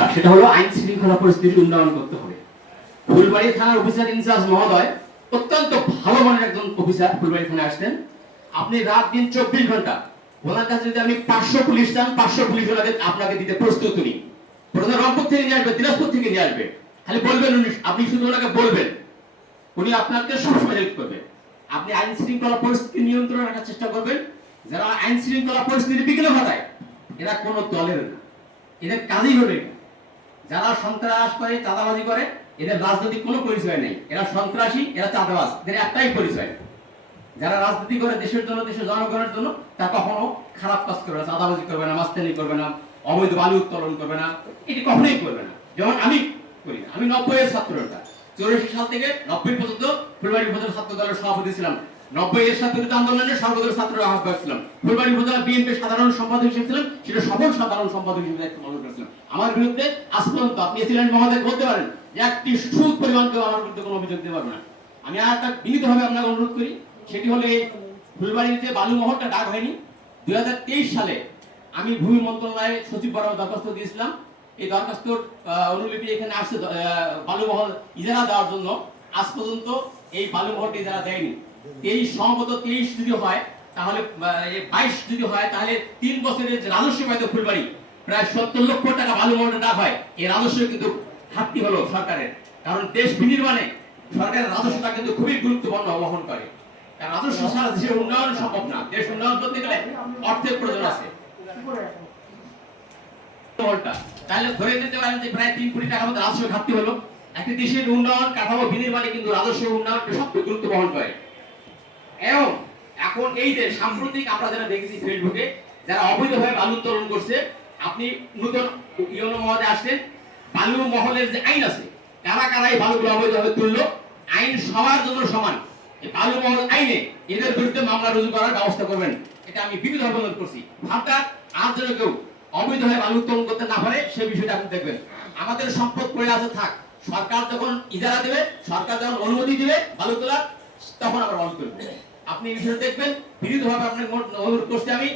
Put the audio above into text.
সমস্যা সেটা হলো আইন শৃঙ্খলা পরিস্থিতি উন্নয়ন করতে হবে। ফুলবাড়ি থানার অফিসার ইনচার্জ মহোদয়, অত্যন্ত ভালো মানের একজন অফিসার ফুলবাড়ি থানায় আসতেন আপনি রাত দিন চব্বিশ ঘণ্টা, ওনার কাছে যদি পাঁচশো পুলিশ চান, পাঁচশো পুলিশ আপনাকে দিতে প্রস্তুত রংপুর থেকে নিয়ে আসবে, দিনাজপুর থেকে নিয়ে আসবে। খালি বলবেন উনি, আপনি শুধু ওনাকে বলবেন। উনি আপনাকে সবসময় হেল্প করবে। আপনি আইন শৃঙ্খলা পরিস্থিতি নিয়ন্ত্রণে রাখার চেষ্টা করবেন। যারা আইন শৃঙ্খলা পরিস্থিতি বিঘ্ন ঘটায়, এরা কোনো দলের না। এদের কাজই হবে। যারা সন্ত্রাস করে, চাঁদাবাজি করে, এদের রাজনৈতিক কোনো পরিচয় নেই। এরা সন্ত্রাসী, এরা চাঁদাবাজ। এদের একটাই পরিচয়। যারা রাজনীতি করে দেশের জন্য, দেশের জনগণের জন্য, তা কখনো খারাপ কাজ করবে না, চাঁদাবাজি করবে না, মাস্তানি করবে না, অবৈধ বালু উত্তোলন করবে না, এটি কখনোই করবে না। যেমন আমি করি না। আমি নব্বই এর ছাত্র চৌরাশি সাল থেকে নব্বই পর্যন্ত ফুলবাড়ি উপজেলা ছাত্র দলের সভাপতি ছিলাম। নব্বই এর ছাত্র আন্দোলনের সর্বদলীয় ছাত্র আহ্বায়ক ছিলাম ফুলবাড়ি উপজেলা বিএনপি সাধারণ সম্পাদক হিসেবে ছিলাম সেটা সফল সাধারণ সম্পাদক হিসেবে দায়িত্ব পালন করেছিলাম আমার বিরুদ্ধে আজ আপনি ছিলেন মহোদয়, বলতে পারেন যে একটি সুদ পরিমাণ কেউ আমার বিরুদ্ধে কোনো অভিযোগ দিতে পারবে না। আমি আর একটা বিনীতভাবে আপনাকে অনুরোধ করি, সেটি হলো এই ফুলবাড়িতে বালু মহলটা ডাক হয়নি, দুই হাজার তেইশ সালে আমি ভূমি মন্ত্রণালয়ে সচিব বরাবর দরখাস্ত দিয়েছিলাম। এই দরখাস্তর অনুলিপি এখানে আসছে বালুমহল ইজারা দেওয়ার জন্য। আজ পর্যন্ত এই বালুমহলটি ইজারা দেয়নি। তেইশ সম্ভবত তেইশ যদি হয়, তাহলে বাইশ যদি হয়, তাহলে তিন বছরের রাজস্ব পাইতো ফুলবাড়ি, প্রায় সত্তর লক্ষ টাকা বালুমহলটা না হয়। এই রাজস্ব কিন্তু ঘাটতি হলো সরকারের। কারণ দেশ বিনির্মাণে সরকারের রাজস্বটা কিন্তু খুবই গুরুত্বপূর্ণ বহন করে। কারণ রাজস্ব ছাড়া দেশের উন্নয়ন সম্ভব না। দেশ উন্নয়ন করতে গেলে অর্থের প্রয়োজন আছে। তাহলে ধরে নিতে পারেন যে প্রায় তিন কোটি টাকার মতো রাজস্ব ঘাটতি হলো। একটি দেশের উন্নয়ন, কাঠামো বিনির্মাণে কিন্তু রাজস্ব উন্নয়ন সবচেয়ে গুরুত্ব বহন করে। এবং এখন এই যে সাম্প্রতিক আমরা যারা দেখেছি ফেসবুকে, যারা অবৈধভাবে বালু উত্তোলন করছে, আপনি নতুন ইয়নো মহলে আসছেন, বালু মহলের যে আইন আছে, কারা কারা এই বালুগুলো অবৈধভাবে আইন সবার জন্য সমান। বালু মহল আইনে এদের বিরুদ্ধে মামলা রুজু করার ব্যবস্থা করবেন। এটা আমি বিবিধভাবে করছি। ভাবটা আর যেন কেউ অবৈধভাবে বালু উত্তোলন করতে না পারে, সেই বিষয়টা আপনি দেখবেন। আমাদের সম্পদ পড়ে আছে, থাক। সরকার যখন ইজারা দেবে, সরকার যখন অনুমতি দিবে বালু তোলার, তখন আমরা বন্ধ করব আপনি এই বিষয়টা দেখবেন বিরুদ্ধভাবে আপনাকে অনুরোধ করছি আমি।